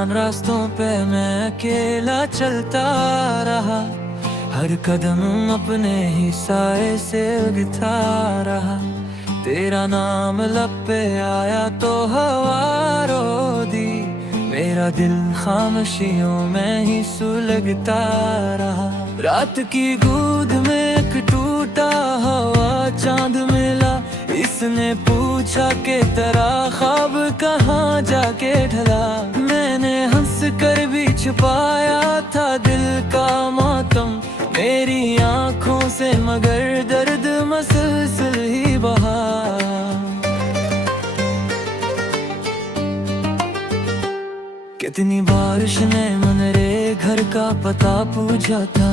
सुनसान रास्तों पे मैं अकेला चलता रहा, हर कदम अपने ही साए से उगता रहा। तेरा नाम लब पे आया तो हवा रो दी, मेरा दिल खामोशियों में ही सुलगता रहा। रात की गूंज में एक टूटा हुआ चांद मिला, इसने पूछा कि तेरा ख्वाब कहाँ जाके ढला। मैंने हंस कर भी छुपाया था दिल का मातम मेरी आंखों से, मगर दर्द मसलसल ही बहा। कितनी बारिश ने मेरे घर का पता पूछा था,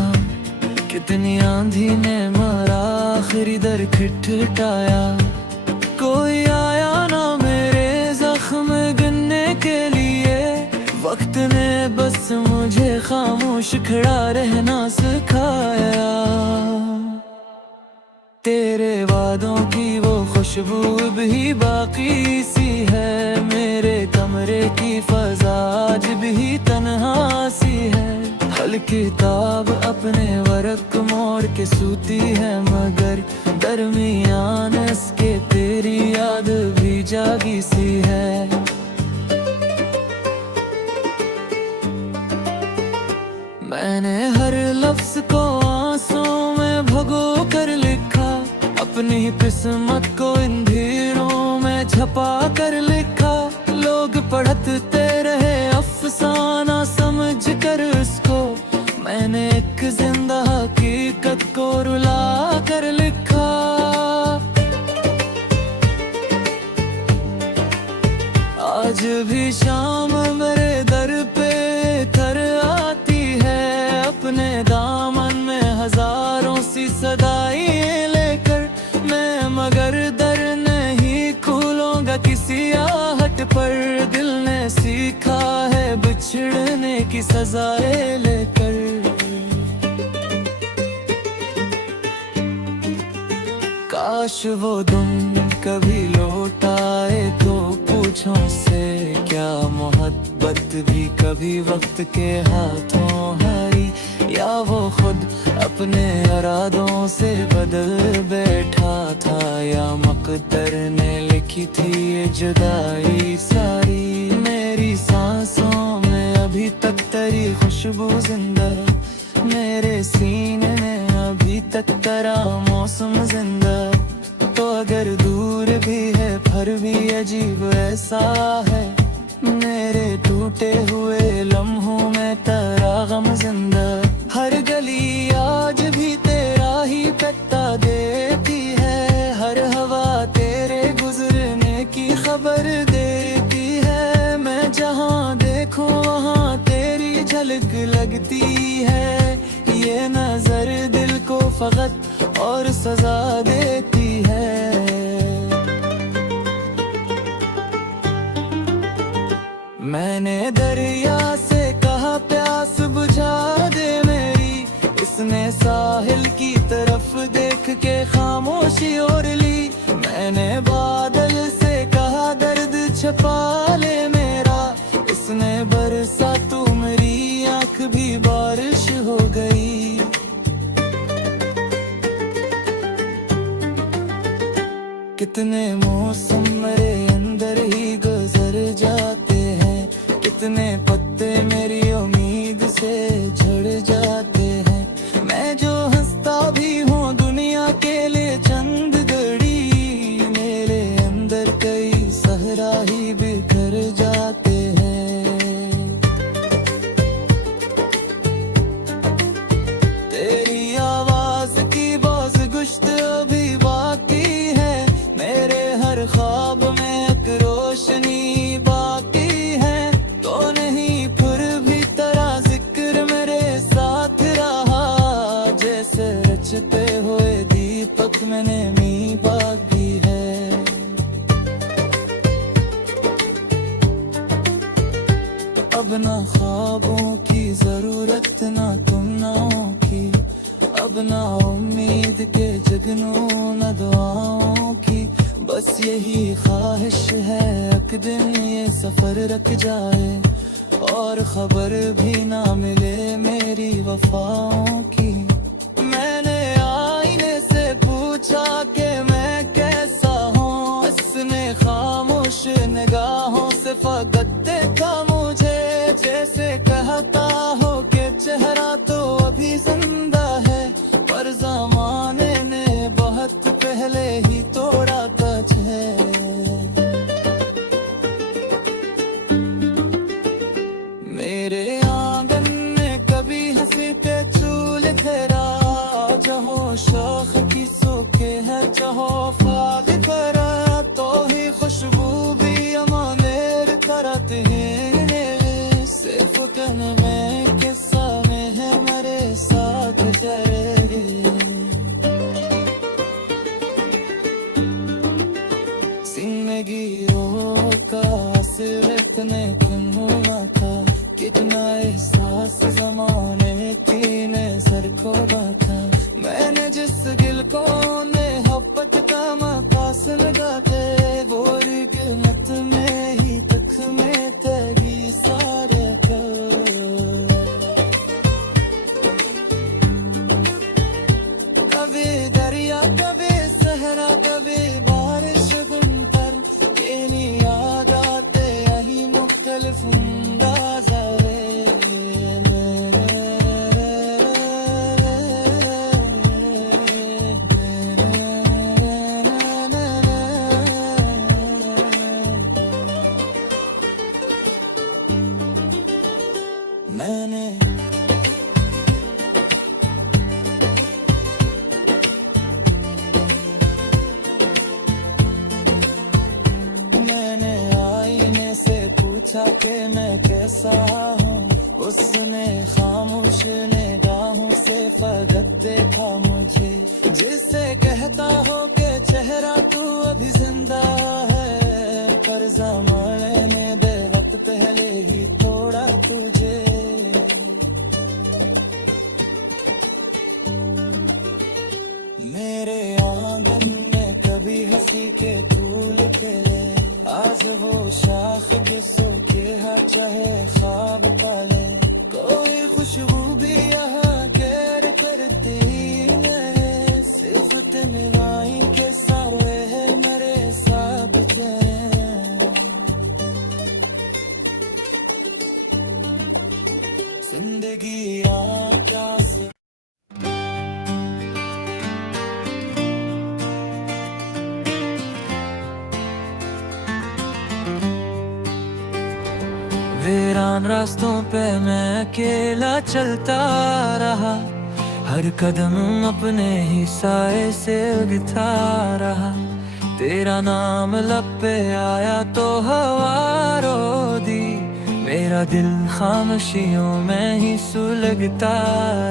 कितनी आंधी ने मारा आखिरी दर खटखटाया। कोई आया ना मेरे जख्म गिनने के लिए, वक्त ने बस मुझे खामोश खड़ा रहना सिखाया। तेरे वादों की वो खुशबू भी बाकी सी है, मेरे कमरे की फजा आज भी तन्हा सी है। हल किताब अपने वर्क मोड़ के सूती है, मगर दरमियान इसके तेरी याद भी जागी सी है। मैंने हर लफ्ज को आंसुओं में भगो कर लिखा, अपनी किस्मत को इन धीरों में छपा कर लिखा। लोग पढ़ते रहे अफसाना समझ कर उसको, मैंने एक जिंदा हकीकत को रुला कर लिखा। आज भी शाम मेरे दर पे थर आती है, अपने दामन में हजारों सी सदाएं लेकर मैं, मगर दर नहीं खोलूंगा किसी आहट पर। दिल ने सीखा है बिछड़ने की सजाएं लेकर। काश वो दिन कभी लौट आए तो पूछों से, क्या मोहब्बत भी कभी वक्त के हाथों हारी, या वो खुद अपने इरादों से बदल बैठा था, या मकदर ने लिखी थी ये जुदाई सारी। मेरी सांसों में अभी तक तेरी खुशबू जिंदा, मेरे सीने में अभी तक तेरा मौसम जिंदा। तो अगर दूर भी है फिर भी अजीब ऐसा है, मेरे टूटे हुए लम्हों में तेरा गम जिंदा। हर गली आज भी तेरा ही पता देती है, हर हवा तेरे गुजरने की खबर देती है। मैं जहाँ देखूं वहाँ तेरी झलक लगती है, ये नजर दिल को फकत और सजा देती है। मैंने दरिया से कहा प्यास बुझा दे मेरी, इसने साहिल की तरफ देख के खामोशी ओढ़ ली। मैंने बादल से कहा दर्द छुपा ले मेरा, इसने बरसा तू मेरी आंख भी बारिश हो गई। कितने मौसम मेरे अंदर ही गुजर जाते हैं, कितने पत्ते मेरी उम्मीद से झड़ जाते हैं। मैं जो हंसता भी हूँ दुनिया के लिए चंद घड़ी, मेरे अंदर कई सहरा ही बिखर जाते हैं। तेरी आवाज की बाज गुश्त अभी बाकी है, मेरे हर ख्वाब में एक रोशनी बाकी है। तो नहीं फिर भी तेरा जिक्र मेरे साथ रहा, जैसे रचते हुए दीपक में नेमी बाकी है। अब ना ख्वाबों की जरूरत ना तुमनाओं की, अब ना उम्मीद के जगनों न दुआओं की। बस यही ख्वाहिश है एक दिन ये सफर रख जाए और खबर भी ना मिले मेरी वफाओं की। मैंने आईने से पूछा कि मैं कैसा हूँ, उसने खामोश निगाहों से फकत देखा मुझे, जैसे कहता हो कि चेहरा तो अभी जिंदा है, पर ज़माने ने बहुत पहले ही तोड़ा था चेहरा। मेरे आंगन में कभी हंसी पे चूल खेरा, चाहो शौक की सूखे है चाहो फाग करा, तो ही खुशबू भी अमानेर करते हैं, सिर्फ कन में किस्सा में है मेरे साथ तेरे। जिंदगी रोका सिर्फ ने क्यों था, कितना एहसास जमाने की नजर को बाता, मैंने जिस दिल को मोहब्बत का मकास लगाते, वो गिनत में ही तक में तेरी सारे कभी दरिया कभी सहरा कभी बारिश गुमतर, तेरी याद आते यही मुख्तलिफ अंदाज़ रे। मैंने आईने से पूछा कि मैं कैसा हूँ, उसने खामोश निगाहों से फकत देखा मुझे, जिससे कहता हो कि चेहरा तू अभी जिंदा है, पर ज़माने ने दे वक्त पहले ही तोड़ा तुझे। मेरे आंगन में कभी हंसी के फूल खिले, आज वो शाख के सूखे है चाहे ख्वाब पाले, कोई खुशबू भी यहाँ गैर करती है, सिर्फ तन्हाई के सारे है मेरे साथ चेहरे। जिंदगी क्या से वीरान रास्तों पे मैं अकेला चलता रहा, हर कदम अपने ही साए से उगता रहा, तेरा नाम लब पे आया तो हवा रो दी, मेरा दिल खामोशियों में ही सुलगता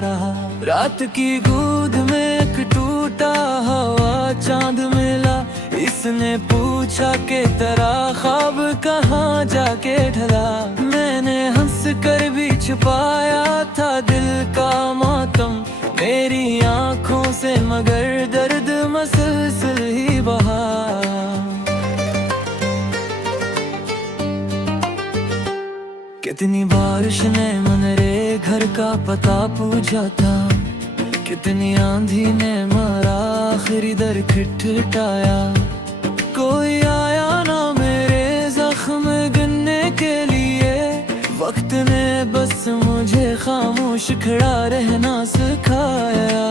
रहा। रात की गूंद में एक टूटा हवा चांद मिला, इसने पूछा कि तेरा ख्वाब कहाँ जाके ढला, मैंने हंस कर भी छुपाया था दिल का मातम, मेरी आंखों से मगर दर्द मसलसल ही बहा। कितनी बारिश ने मेरे घर का पता पूछा था, कितनी आंधी ने मारा आखिरी दर खटखटाया, कोई आया ना मेरे जख्म गिनने के लिए, वक्त ने बस मुझे खामोश खड़ा रहना सिखाया।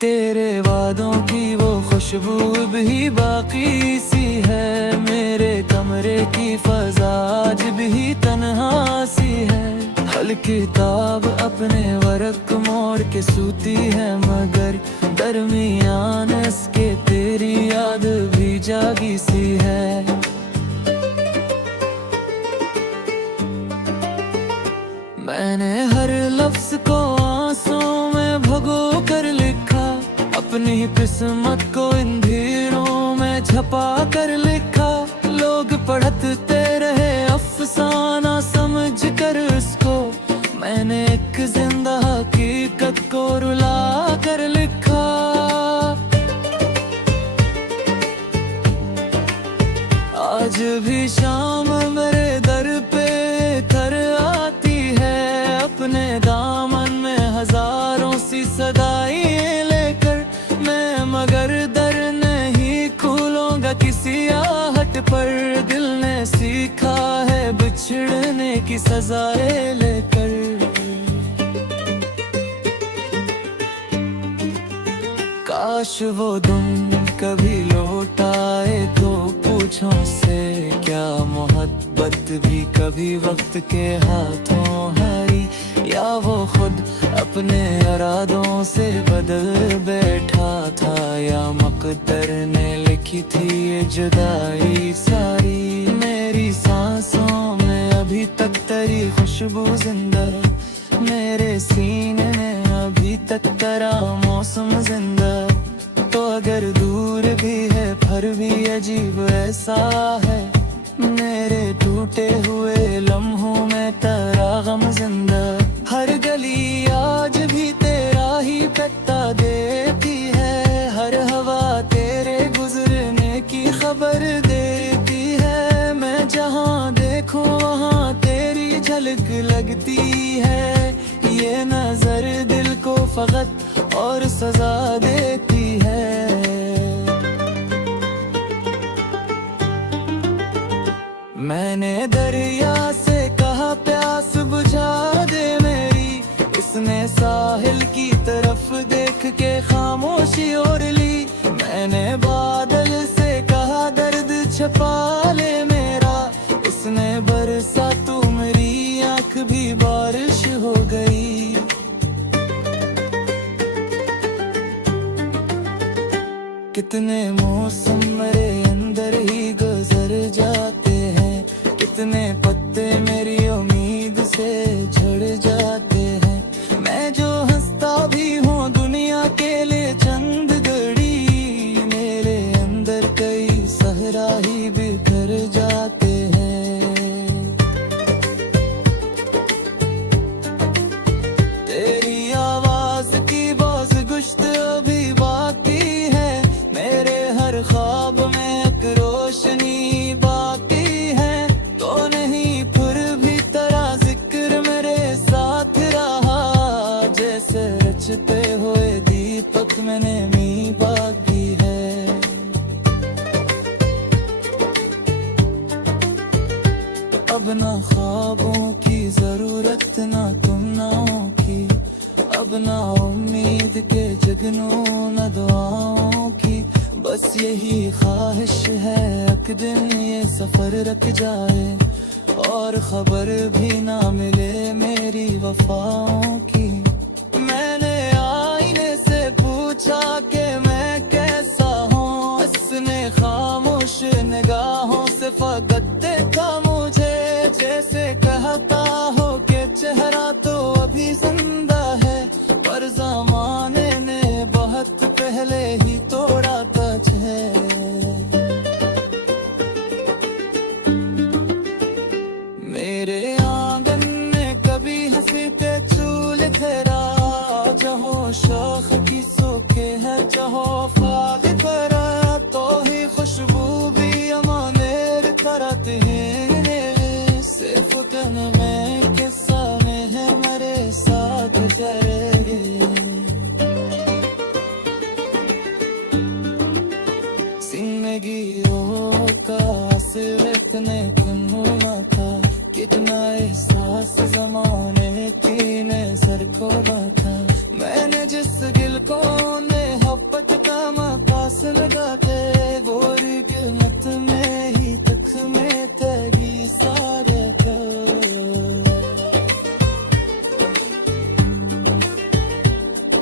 तेरे वादों की वो खुशबू भी बाकी सी है, मेरे कमरे की फजा आज भी तन्हा सी है, हल किताब अपने वर्क मोड़ के सूती है, मगर दरमियान इसके तेरी याद भी जागी सी है। मैंने हर लफ्ज को आंसुओं में भगो कर लिखा, अपनी किस्मत को इन भीड़ों में छपा कर लिखा, लोग पढ़ते रहे अफसाना समझ कर उसको, मैंने एक जिंदा हकीकत को रुला कर लिखा। आज भी शाम मेरे दर पे दामन में हजारों सी सदाएं लेकर मैं, मगर दर नहीं खोलूंगा किसी आहट पर। दिल ने सीखा है बिछड़ने की सजाएं लेकर। काश वो दिन कभी लौट आए तो पूछों से क्या मोहब्बत भी कभी वक्त के हाथों हारी, या वो खुद अपने इरादों से बदल बैठा था, या मकदर ने लिखी थी ये जुदाई सारी। मेरी सांसों में अभी तक तेरी खुशबू जिंदा, मेरे सीने में अभी तक तेरा मौसम जिंदा। तो अगर दूर भी है फिर भी अजीब ऐसा है, मेरे टूटे हुए लम्हों में तेरा गम जिंदा। हर गली आज भी तेरा ही पता देती है, हर हवा तेरे गुजरने की खबर देती है। मैं जहाँ देखूं वहाँ तेरी झलक लगती है, ये नजर दिल को फकत और सजा देती है। मैंने दरिया से कहा प्यास बुझा दे मेरी, इसने साहिल की तरफ देख के खामोशी ओढ़ ली। मैंने बादल से कहा दर्द छुपा ले मेरा, इसने बरसा तू मेरी आँख भी बारिश हो गई। कितने मौसम मेरे अंदर ही गुजर जाते हैं, कितने पत्ते मेरी उम्मीद से झड़ जाते हैं। मैं जो हंसता भी हूँ दुनिया के लिए चंद घड़ी, मेरे अंदर कई सहरा ही बिखर जाते हैं। तेरी आवाज की बाज गुश्त अभी बाकी है, मेरे हर ख्वाब में एक रोशनी बाकी है। तो नहीं फिर भी तेरा जिक्र मेरे साथ रहा, जैसे रचते हुए दीपक में नेमी बाकी है। अब ना ख्वाबों की जरूरत ना तुमनाओं की, अब ना उम्मीद के जगनों न दुआओं की। बस यही ख्वाहिश है एक दिन ये सफर रख जाए, और खबर भी ना मिले मेरी वफाओं की। मैंने आईने से पूछा कि मैं कैसा हूँ, उसने खामोश निगाहों से फकत देखा मुझे, जैसे कहता हो कि चेहरा तो अभी जिंदा है, पर ज़माने ने बहुत पहले ही तोड़ा तुझे। मेरे आंगन में कभी हंसी ते चूल तेरा, चाहो शौक की सूखे है चाहो फाग करा, तो ही खुशबू भी अमानेर करते हैं। सिर्फ तन में किस्सा में है मेरे साथ जरेगे। जिंदगी का सिर्फ ने किन्ना था, कितना एहसास जमाने की नजर को था। मैंने जिस दिल को मोहब्बत का मकास लगा दे, वो गिनत में ही तक में तेरी सारे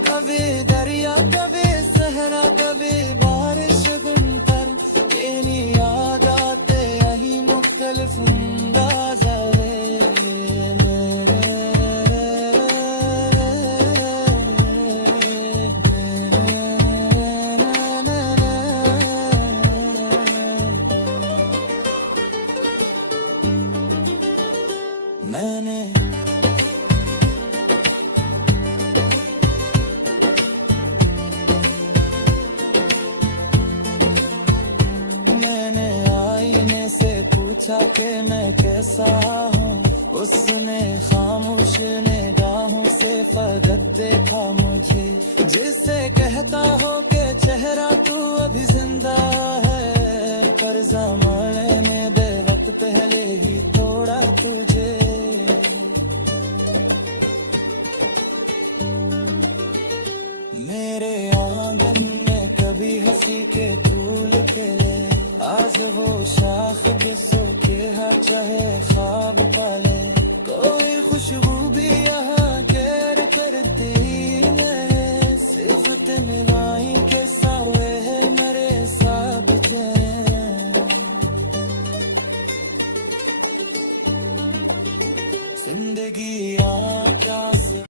कभी दरिया कभी सहरा कभी बारिश दिन पर, तेरी याद आते यही मुख्तलिफ अंदाज है। मैंने आईने से पूछा कि मैं कैसा हूँ, उसने खामोश निगाहों से फकत देखा मुझे, जिससे कहता हो कि चेहरा तू अभी जिंदा है, पर ज़माने ने दे वक्त पहले ही तोड़ा तुझे। मेरे आंगन में कभी हंसी के फूल खिले, आज वो शाख के सूखे हाथ चाहे ख्वाब पाले, कोई खुशबू भी यहाँ केयर करती नहीं, सिफत निभाई के सावे है मेरे साथ चेहरे। जिंदगी आटा से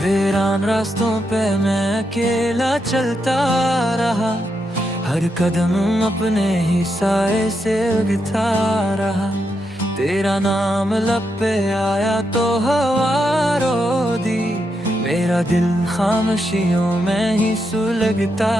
वीरान रास्तों पे मैं अकेला चलता रहा, हर कदम अपने ही साए से उगता रहा, तेरा नाम लब पे आया तो हवा रो दी, मेरा दिल खामोशियों में ही सुलगता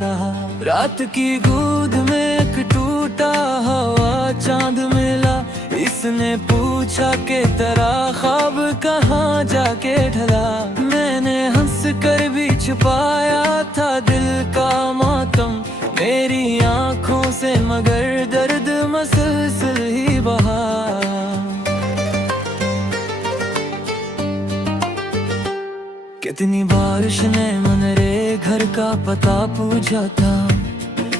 रहा। रात की गूद में एक टूटा हवा चांद मिला, इसने पूछा कि तेरा ख्वाब कहाँ जाके ढला, मैंने हंस कर भी छुपाया था दिल का मातम, मेरी आंखों से मगर दर्द मसलसल ही बहा। कितनी बारिश ने मेरे घर का पता पूछा था,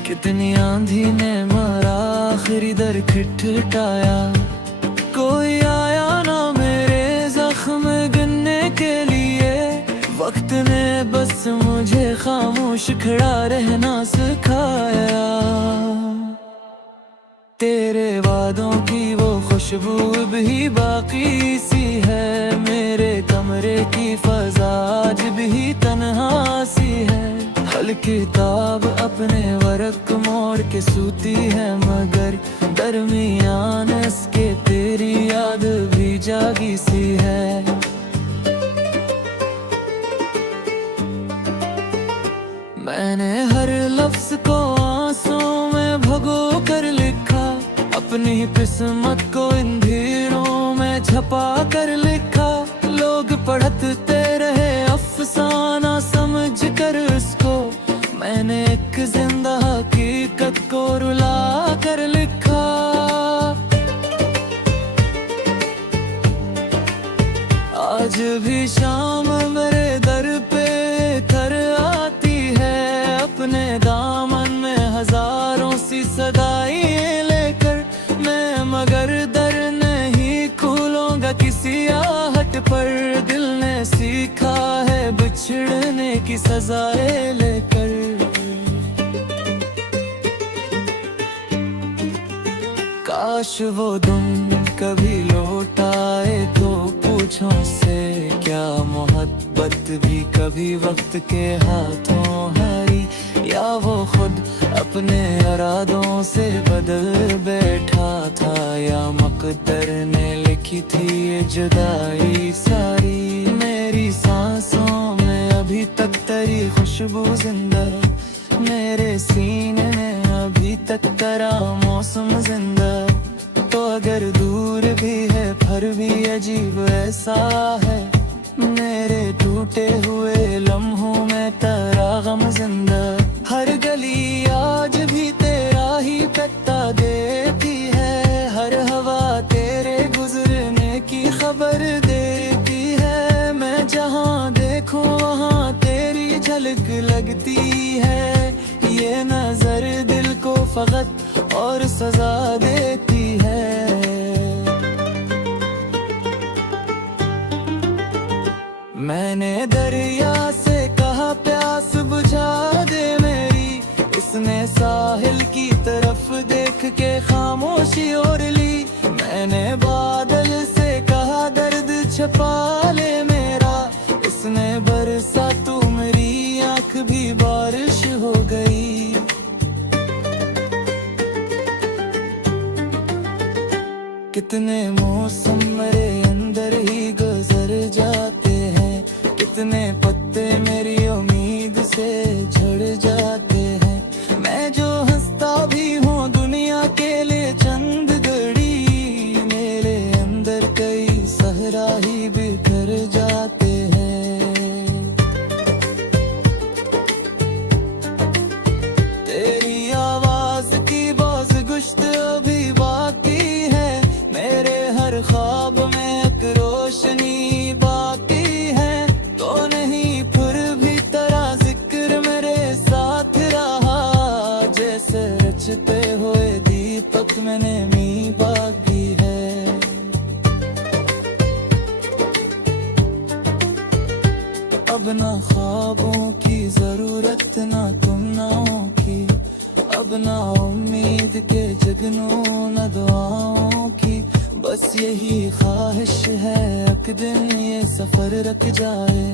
कितनी आंधी ने मारा आखिरी दर खटखटाया, कोई आया ना मेरे जख्म गिनने के लिए, वक्त ने बस मुझे खामोश खड़ा रहना सिखाया। तेरे वादों की वो खुशबू भी बाकी सी है, मेरे कमरे की फजा आज भी तन्हा सी है, हल किताब अपने वर्क मोड़ के सूती है, मगर दरमियान इसके तेरी याद भी जागी सी है। मैंने हर लफ्ज को आंसुओं में भगो कर लिखा, अपनी किस्मत को इन धीरों में छपा कर लिखा, लोग पढ़ते रहे अफसाना समझ कर उसको, मैंने एक जिंदा हकीकत को रुला कर लिखा। आज भी शाम मेरे दर पे घर आती है, अपने दामन में हजारों सी सदाई लेकर, मैं मगर दर नहीं खोलूंगा किसी आहट पर, दिल ने सीखा है बिछड़ने की सजाएं लेकर। काश वो दिन कभी लौट आए तो पूछो से, क्या मोहब्बत भी कभी वक्त के हाथों हारी, या वो खुद अपने इरादों से बदल बैठा था, या मकदर ने लिखी थी ये जुदाई सारी, मेरी सांसों में अभी तक तेरी खुशबू जिंदा, मेरे सीने में अभी तक तेरा मौसम जिंदा, तो अगर दूर भी है फिर भी अजीब ऐसा है, मेरे टूटे हुए लम्हों में तेरा गम जिंदा, हर गली आज भी तेरा ही पता देती है, हर हवा तेरे गुजरने की खबर देती है, मैं जहाँ देखूं वहाँ तेरी झलक लगती है, ये नजर दिल को फकत और सजा देती है। मैंने दरिया से कहा प्यास बुझा दे मेरी, इसने साहिल की तरफ देख के खामोशी ओढ़ ली, मैंने बादल से कहा दर्द छुपा ले मेरा, इसने बरसा तू मेरी आंख भी बारिश हो गई। कितने मौसम मेरे अंदर ही गुजर जाते हैं, कितने पत्ते मेरी उम्मीद से झड़ जाते हैं, से रचते हुए दीपक मैंने मी बागी है। अब ना ख्वाबों की जरूरत ना तुमनाओं की, अब ना उम्मीद के जगनों न दुआओं की, बस यही ख्वाहिश है एक दिन ये सफर रख जाए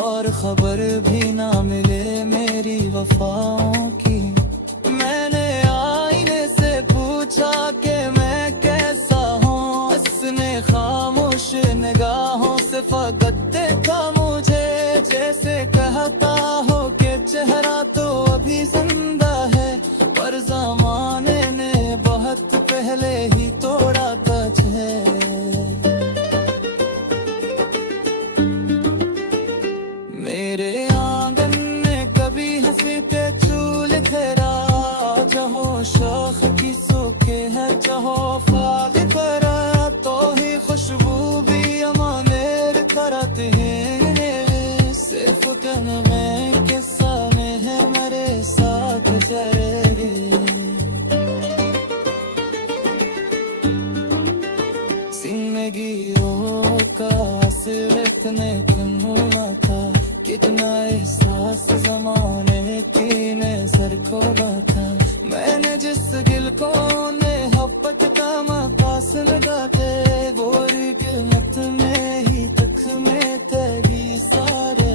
और खबर भी ना मिले मेरी वफाओं की। मैंने आईने से पूछा कि मैं कैसा हूँ, उसने खामोश निगाहों से फकत देखा मुझे, जैसे कहता हो कि चेहरा तो अभी जिंदा है पर ज़माने ने बहुत पहले ही तोड़ा तुझे। मेरे आंगन में कभी हंसी के चूल खेरा, चाहो शाख की सूखे है चाहो फाग करा, तो ही खुशबू भी अमानेर करते हैं, सिर्फ कनवे के सामने है मेरे साथ जरेगे। जिंदगी का सिर्फ ने हुआ था, कितना एहसास जमाने की नजर को था, मैंने जिस दिल को मोहब्बत का मकास लगा दे, वो गिनत में ही तक में तेरी सारे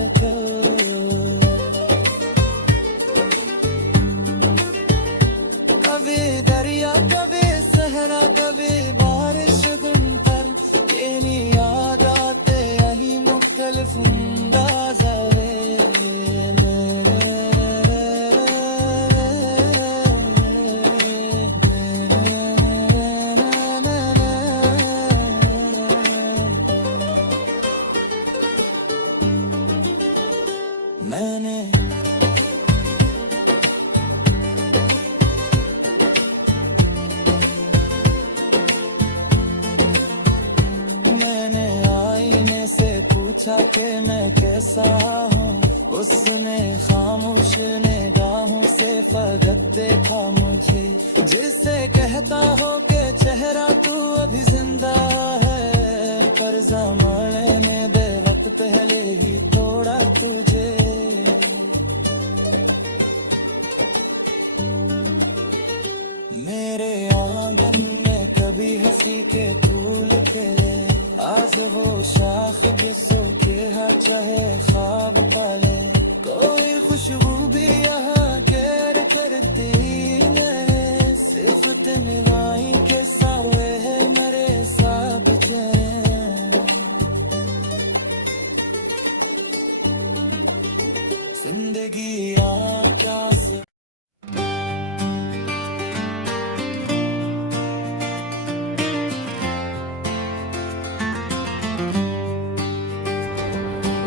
कभी दरिया कभी सहरा कभी बारिश दिन पर, तेरी याद आते यही मुख्तलिफ अंदाज़ है। मैंने आईने से पूछा कि मैं कैसा हूँ, उसने खामोश निगाहों से फकत देखा मुझे, जिससे कहता हो कि चेहरा तू अभी जिंदा है पर ज़माने ने दे वक्त पहले ही तोड़ा तुझे। मेरे आंगन में कभी हंसी के फूल खिले, आज वो शाख के सूखे हर चाहे ख्वाब पाले, कोई खुशबू भी यहाँ गैर करती नहीं, सिर्फ तन्हाई के साए है मेरे साथ चैन। जिंदगी क्या से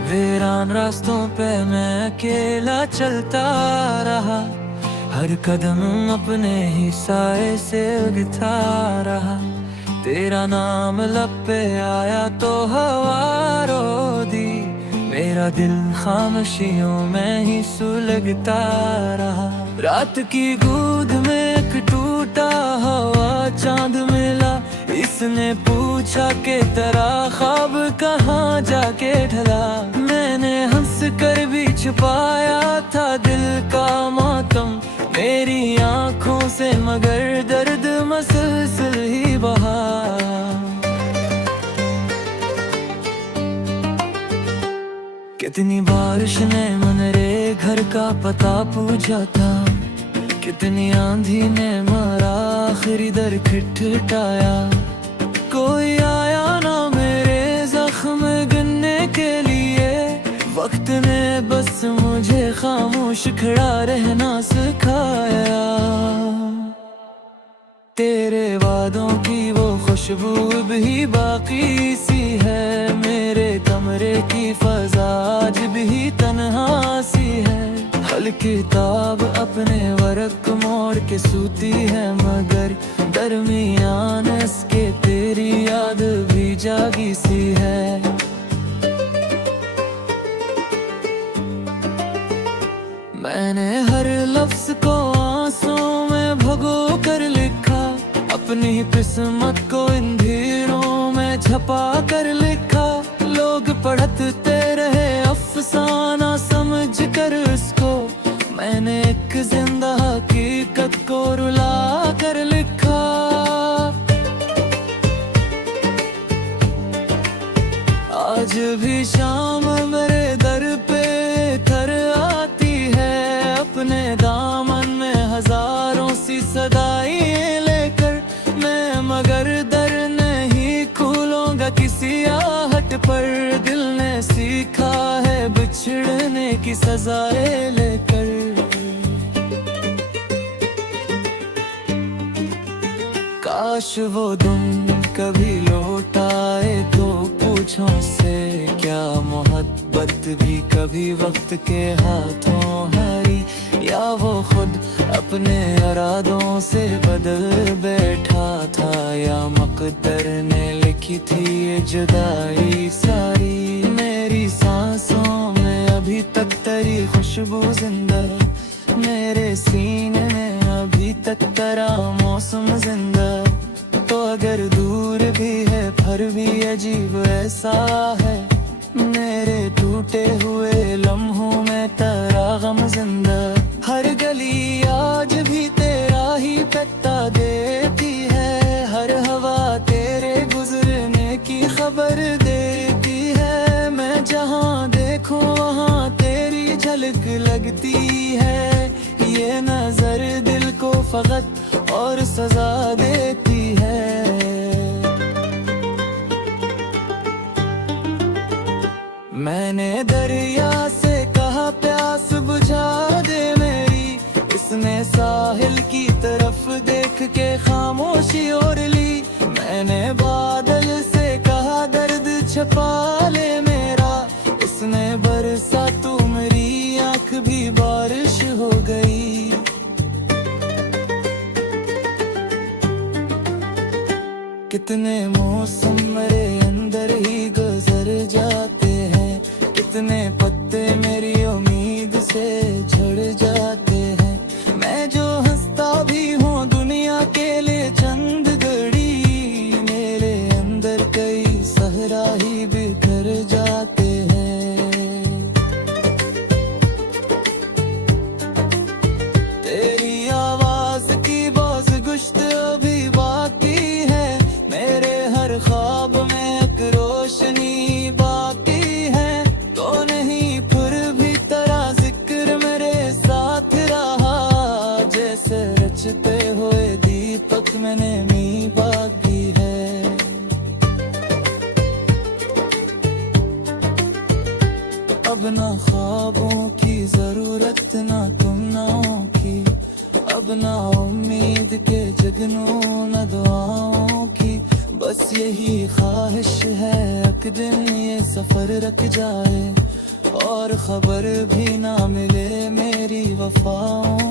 वीरान रास्तों पे मैं अकेला चलता रहा, हर कदम अपने ही साए से उगता रहा, तेरा नाम लब पे आया तो हवा रो दी, मेरा दिल खामोशियों में ही सुलगता रहा। रात की गूद में एक टूटा हुआ चांद मिला, इसने पूछा कि तेरा ख्वाब कहाँ जाके ढला, मैंने हंस कर भी छुपाया था दिल का मातम मेरी आंखों से, मगर दर्द मसलसल ही बहा। कितनी बारिश ने मेरे घर का पता पूछा था, कितनी आंधी ने मारा आखिरी दर खटखटाया, कोई आया ना मेरे जख्म गिनने के लिए, वक्त ने बस मुझे खामोश खड़ा रहना सिखाया। तेरे वादों की वो खुशबू भी बाकी सी है, मेरे कमरे की फजा आज भी तन्हा सी है, हल किताब अपने वर्क मोड़ के सूती है, मगर दरमियान इसके तेरी याद भी जागी सी है। मैंने हर लफ्ज को आंसुओं अपनी किस्मत को इन धीरों में छपा कर लिखा। लोग पढ़ते रहे अफसाना समझ कर उसको, मैंने एक जिंदा हकीकत को रुला कर लिखा। आज भी शाम मेरे दर पे कर आती है, अपने दामन में हजारों सी सदाएं लेकर मैं, मगर दर नहीं खोलूंगा किसी आहट पर। दिल ने सीखा है बिछड़ने की सजाएं लेकर। काश वो दिन कभी लौट आए तो पूछों से, क्या मोहब्बत भी कभी वक्त के हाथों हारी, या वो खुद अपने इरादों से बदल बैठा था, या मकदर ने लिखी थी ये जुदाई सारी। मेरी सांसों में अभी तक तेरी खुशबू जिंदा, मेरे सीने में अभी तक तेरा मौसम जिंदा। तो अगर दूर भी है फिर भी अजीब ऐसा है, मेरे टूटे हुए लम्हों में तेरा गम जिंदा। हर गली आज भी तेरा ही पता देती है, हर हवा तेरे गुजरने की खबर देती है। मैं जहाँ देखूं वहाँ तेरी झलक लगती है, ये नजर दिल को फकत और सजा देती है। मैंने दरिया से कहा प्यास बुझा दे मेरी, इसने साहिल की तरफ देख के खामोशी ओढ़ ली। मैंने बादल से कहा दर्द छुपा ले मेरा, इसने बरसा तू मेरी आंख भी बारिश हो गई। कितने मौसम मेरे अंदर ही गुजर जाते हैं, कितने पत्ते मेरी उम्मीद से झड़ जाते हैं। मैं जो हंसता भी हूँ दुनिया के लिए चंद घड़ी, मेरे अंदर कई सहरा ही बिखर जाते हैं। तेरी आवाज की बाज गुश्त अभी बाकी है, मेरे हर ख्वाब में एक रोशनी बाकी है। तो नहीं फिर भी तेरा जिक्र मेरे साथ रहा, जैसे रचते हुए दीपक में नेमी बाकी है। अब ना ख्वाबों की जरूरत ना तुमनाओं की, अब ना उम्मीद के जगनों न दुआओं की। बस यही ख्वाहिश है एक दिन ये सफर रख जाए, और खबर भी ना मिले मेरी वफाओं